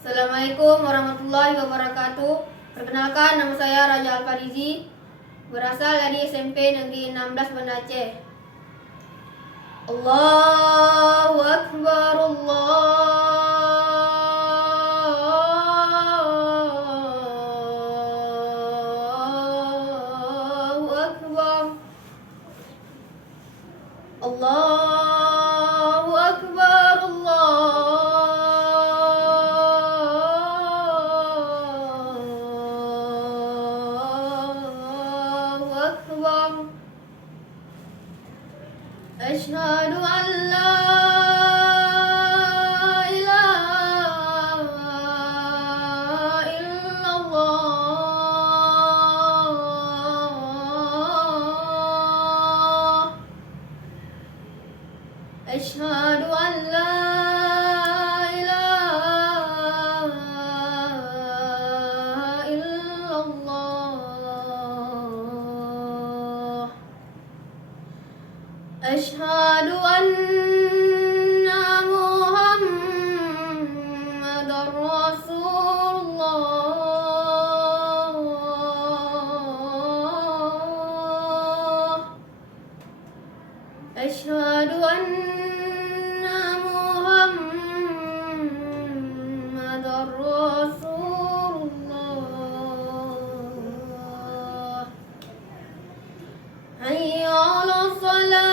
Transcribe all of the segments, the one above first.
Assalamualaikum warahmatullahi wabarakatuh. Perkenalkan, nama saya Raja Al-Farizi, berasal dari SMP Negeri 16 Banda Aceh. Allahu Akbar, Allahu Akbar, Allahu Akbar, Allahu Akbar. Asyhadu an la ilaha illallah. Asyhadu an la ilaha illallah. Asyhadu anna Muhammadar Rasulullah. Asyhadu anna Muhammadar Rasulullah. Hayya 'alas salah.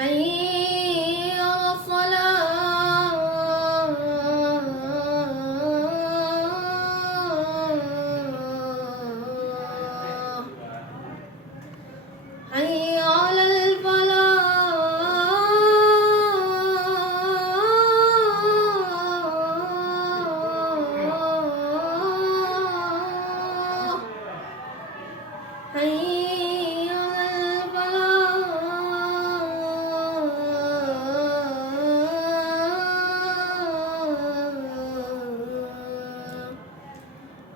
Hayya 'alas salah. Hayya 'alal falah. Hayya 'alal falah.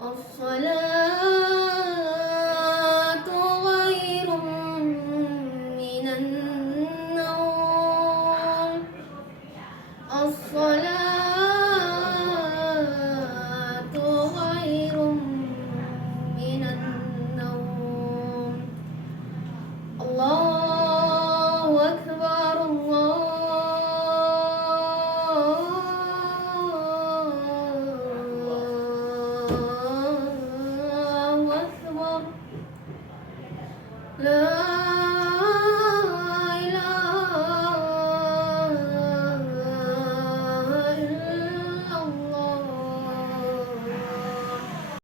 As-salatu khairun minan naum. As-salatu khairun minan naum. Allahu Akbar, Allahu Akbar. La